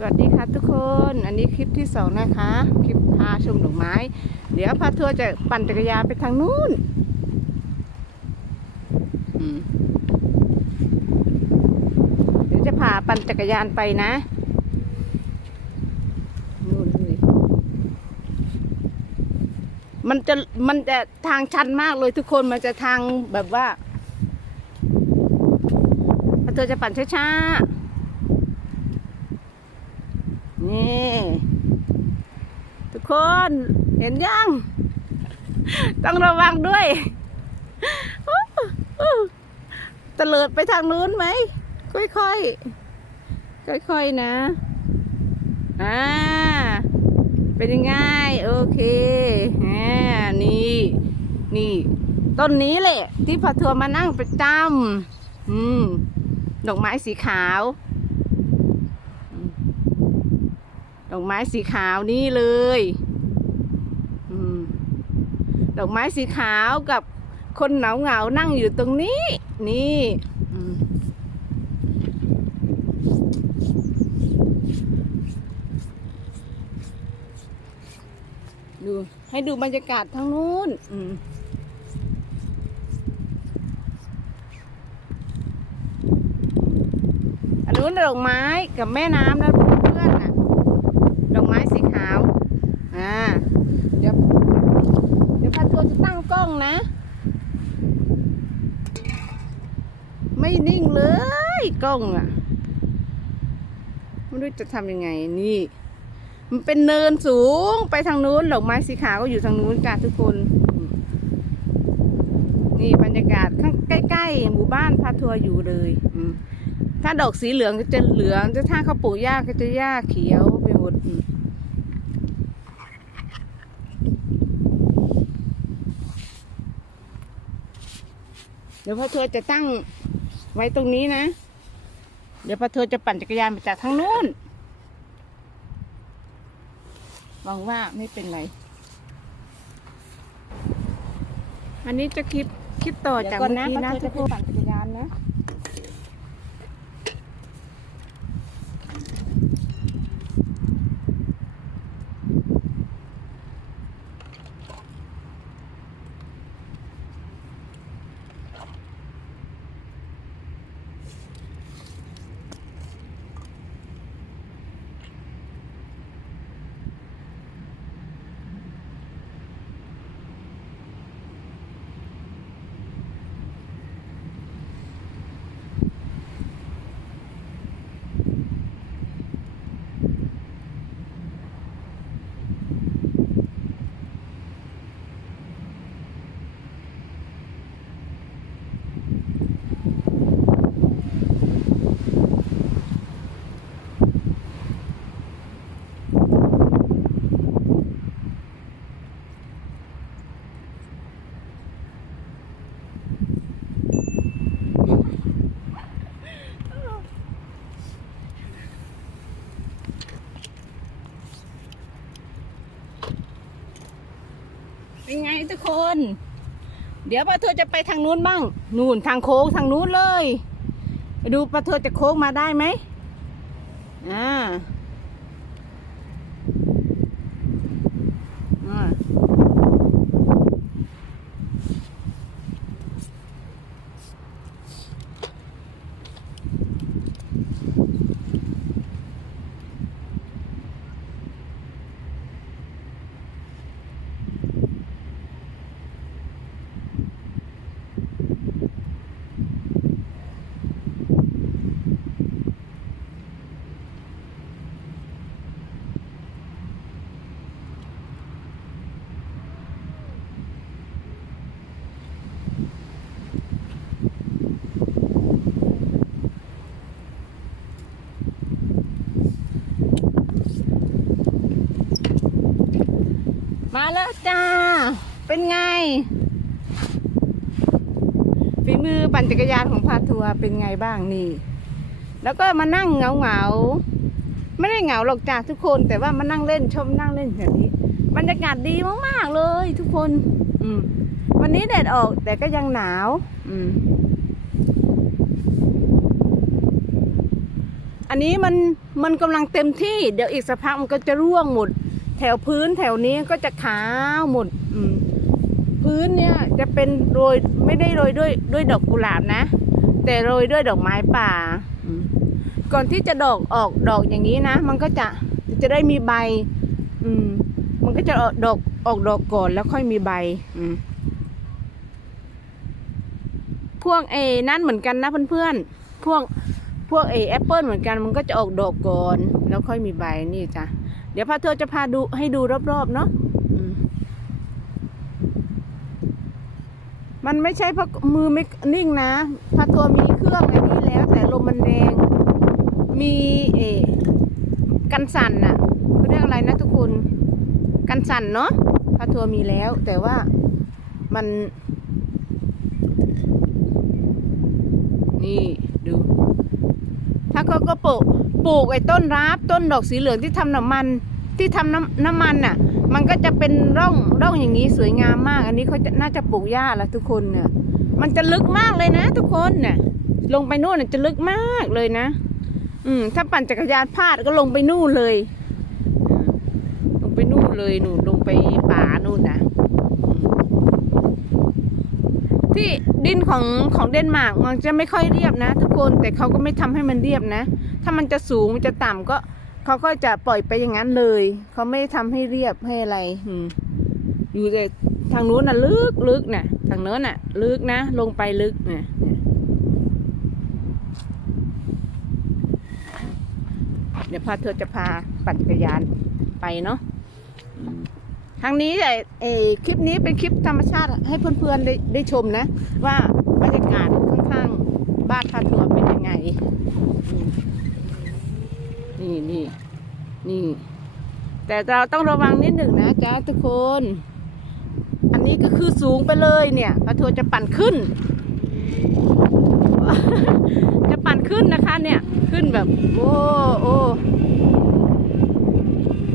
สวัสดีค่ะทุกคน อันนี้คลิปที่สองนะคะ คลิปพาชมดอกไม้ เดี๋ยวพาทัวร์จะปั่นจักรยานไปทางนู้นเดี๋ยวจะพาปั่นจักรยานไปนะนู่นเลยมันจะมันจะทางชันมากเลยทุกคนมันจะทางแบบว่าพาทัวร์จะปั่นช้าๆ นี่ทุกคนเห็นยัง ต้องระวังด้วยตะเลิดไปทางนู้นไหม ค่อยๆค่อยๆนะ อ่า เป็นยังไง โอเคอ่านี่ นี่ ต้นนี้แหละ ที่พาทัวมานั่งประจำอืม ดอกไม้สีขาว ดอกไม้สีขาวนี่เลยอดอกไม้สีขาวกับคนเหงาเหงานั่งอยู่ตรงนี้ นี่ดูให้ดูบรรยากาศทางนู้นอันนู้นดอกไม้กับแม่น้ำนะเพื่อนๆน่ะ ดอกไม้สีขาว อ่า เดี๋ยว เดี๋ยวพาทัวร์จะตั้งกล้องนะ ไม่นิ่ง เลยกล้องอะไม่รู้จะทำยังไงนี่ มันเป็นเนินสูงไปทางนู้นดอกไม้สีขาวก็อยู่ทางนู้นกันทุกคน นี่บรรยากาศข้างใกล้ๆหมู่บ้านพาทัวร์อยู่เลยถ้าดอกสีเหลืองก็จะเหลืองจะถ้าเขาปลูกหญ้าก็จะหญ้าเขียวไปหมดเดี๋ยวพระเธอจะตั้ง ไว้ตรงนี้นะ เดี๋ยวพระเธอจะปั่นจักรยานไปจากทางนู้นหวังว่าไม่เป็นไร อันนี้จะคลิปคลิปต่อจากเมื่อกี้นะทุกคนปั่นจักรยาน ทุกคน เดี๋ยวป้าเธอจะไปทางนู้นบ้าง นู่นทางโค้งทางนู้นเลยไปดูป้าเธอจะโค้งมาได้ไหมอ่ามา แล้วจ้า เป็นไง ฝีมือปั่นจักรยานของพาทัวร์เป็นไงบ้างนี่ แล้วก็มานั่งเหงาเหงาๆไม่ได้เหงาหรอกจ้าทุกคน แต่ว่ามานั่งเล่นชมนั่งเล่นแบบนี้ บรรยากาศดีมากๆเลย ทุกคน อืมวันนี้แดดออกแต่ก็ยังหนาว อืมอันนี้มันมันกำลังเต็มที่ เดี๋ยวอีกสักพักมันก็จะร่วงหมด แถวพื้นแถวนี้ก็จะขาวหมดอืพื้นเนี่ยจะเป็นโรยไม่ได้โรยด้วยด้วยดอกกุหลาบนะ แต่โรยด้วยดอกไม้ป่า ก่อนที่จะดอกออกดอกอย่างนี้นะ มันก็จะจะได้มีใบ อืม มันก็จะออกดอกออกดอกก่อนแล้วค่อยมีใบ อืมพวกเอนั่นเหมือนกันนะเพื่อนๆพวกพวกเอแอปเปิลเหมือนกันมันก็จะออกดอกก่อน แล้วค่อยมีใบนี่จ้ะ ดี๋ยวพาเธอจะพาดูให้ดูรอบๆเนาะมันไม่ใช่เพราะมือไม่นิ่งนะพาทัวร์มีเครื่องไอ้นี้แล้ว แต่ลมมันแรง มีเอกันสั่นน่ะเขาเรียกอะไรนะทุกคน กันสั่นเนาะพาทัวร์มีแล้ว แต่ว่ามัน นี่ดู ถ้าเขาก็โปลูก ปลูกไอ้ต้นราบต้นดอกสีเหลืองที่ทำน้ำมันที่ทำน้ำน้ำมันน่ะ มันก็จะเป็นร่องร่องอย่างนี้สวยงามมาก อันนี้เขาจะน่าจะปลูกหญ้าล้วทุกคนเนี่ยมันจะลึกมากเลยนะ ทุกคนเนี่ยลงไปนู่นน่ะจะลึกมากเลยนะ อืม ถ้าปั่นจักรยานพลาดก็ลงไปนู่นเลยลงไปนู่นเลยหนูลงไปป่านู่นนะอืม ที่ดินของของเดนมาร์กมันจะไม่ค่อยเรียบนะ ทุกคนแต่เขาก็ไม่ทำให้มันเรียบนะ ถ้ามันจะสูงมันจะต่ำก็เขาก็จะปล่อยไปอย่างนั้นเลย เขาไม่ทำให้เรียบให้อะไรอืมอยู่แต่ทางนู้นน่ะลึกลึกน่ะทางโน้นน่ะ ลึกนะ ลงไปลึกน่ะเดี๋ยวพาเธอจะพาปั่นจักรยานไปเนาะ ทางนี้ไอ้คลิปนี้เป็นคลิปธรรมชาติให้เพื่อนๆได้ได้ชมนะ ว่าบรรยากาศข้างๆบ้านพาทัวร์เป็นยังไง นี่นี่นี่ แต่เราต้องระวังนิดหนึ่งนะจ๊ะทุกคน อันนี้ก็คือสูงไปเลยเนี่ยพระทัวร์จะปั่นขึ้น จะปั่นขึ้นนะคะเนี่ย ขึ้นแบบ โอ้โอ้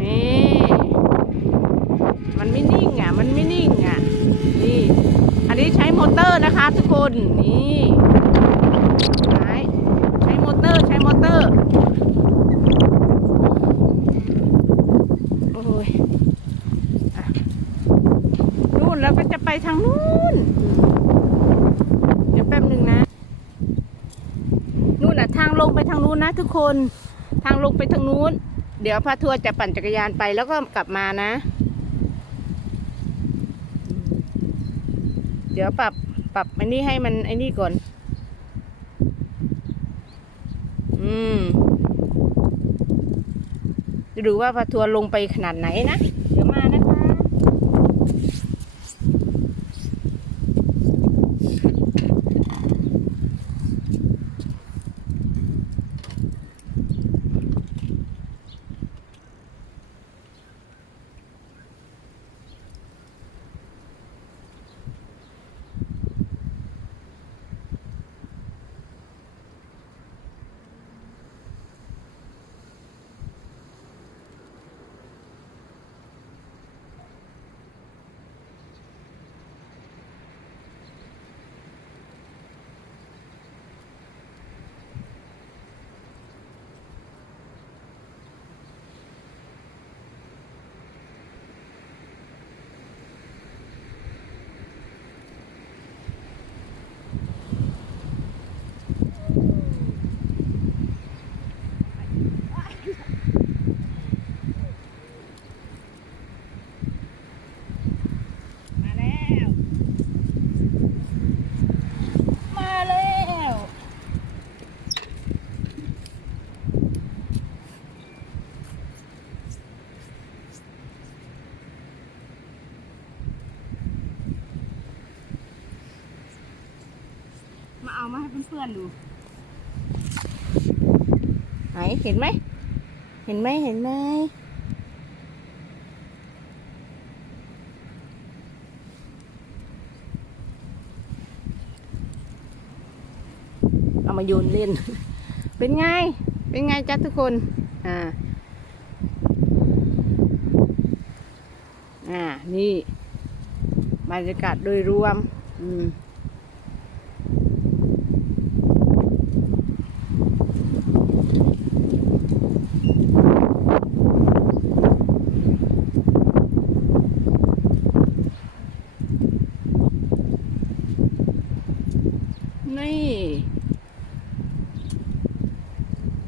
นี่ มันไม่นิ่งอะ มันไม่นิ่งอะ นี่ อันนี้ใช้มอเตอร์นะคะ ทุกคน นี่ใช้ใช้มอเตอร์ ใช้มอเตอร์ โอ้ยอนู่นแล้วก็จะไปทางนู้น เดี๋ยวแป๊บหนึ่งนะ นู่นน่ะ ทางลงไปทางนู้นนะทุกคน ทางลงไปทางนู้น เดี๋ยวพาทัวร์จะปั่นจักรยานไปแล้วก็กลับมานะ เดี๋ยวปรับปรับอันนี้ให้มันไอ้นี่ก่อน อืมจะดูว่าพาทัวร์ลงไปขนาดไหนนะ มาแล้ว มาแล้ว มาเอามานดูไหนเห็นไหม เห็นไหมเห็นไหมเอามาโยนเล่น เป็นไง เป็นไงจ๊ะทุกคน อ่า อ่า นี่บรรยากาศโดยรวม อืม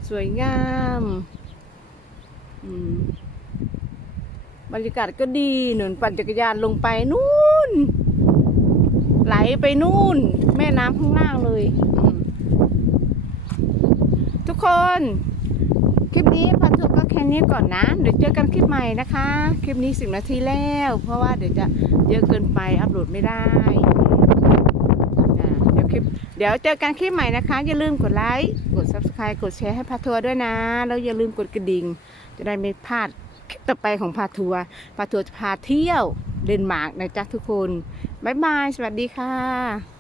สวยงามอืมบรรยากาศก็ดีหนุนปั่นจักรยานลงไปนู่น ไหลไปนู่น แม่น้ำข้างล่างเลย ทุกคน คลิปนี้พันธุก็แค่นี้ก่อนนะ เดี๋ยวเจอกันคลิปใหม่นะคะ คลิปนี้สิบนาทีแล้ว เพราะว่าเดี๋ยวจะเยอะเกินไปอัปโหลดไม่ได้ ลิป เดี๋ยวเจอกันคลิปใหม่นะคะ อย่าลืมกดไลค์ กด subscribe กดแชร์ให้พาทัวร์ด้วยนะ แล้วอย่าลืมกดกระดิ่ง จะได้ไม่พลาดคลิปต่อไปของพาทัวร์พาทัวร์จะพาเที่ยวเดนมาร์กนะจ๊ะทุกคน บ๊ายบาย สวัสดีค่ะ